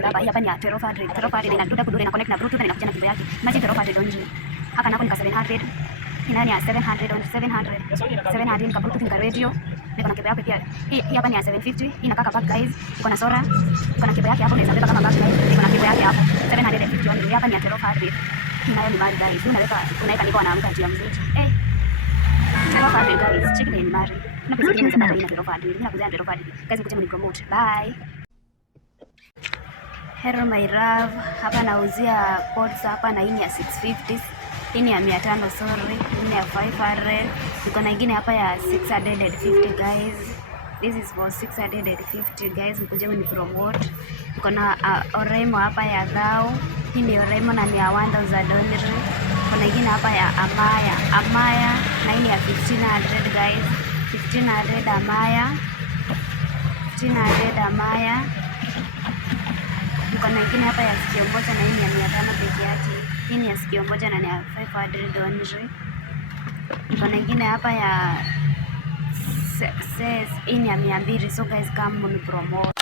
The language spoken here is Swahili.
Bluetooth hapa. Hii hapa ni ya 1200. 1200 inaduda kudura ina connect na Bluetooth na inakuja na keyboard yake. Imagine 1200 only. Haka nako ni 700. Inani ya 700 on 700. 700 ni Bluetooth ni radio. Niko na keyboard yake pia. Hii hapa ni ya 750. Hii inakaa back guys. Iko na Sora. Iko na keyboard yake hapo unaweza beba kama back guys. Iko na keyboard yake hapo. 750 only. Hapa ni ya 1200. Inayo ni mali guys. Unaweka niko anaamka juu ya mziki. 1200 guys. Check ni mali. Na pesa nyingine sana ina 1200. Mimi nakuja 1200. Guys mkuje mnipromote. Bye. Hello my love. Hapa nauzia pods hapa na hii ni ya 650. Hii ni ya 500 sorry. Hii ni ya 500. Niko na nyingine hapa ya 650 guys. This is for 650 guys. Mkuje mnipromote. Niko na Oraimo hapa ya 1000. Hii ni Oraimo na ni ya 1000 only. Kuna nyingine hapa ya Amaya na hii ni ya 1500 guys. 1500 Amaya. 1500 Amaya. Kuna nyingine hapa ya sikio moja na hii ni ya 500 peke yake. Hii ni ya sikio moja na ni ya 500 only. Kuna nyingine hapa ya hii ni ya 200. So guys come on promote.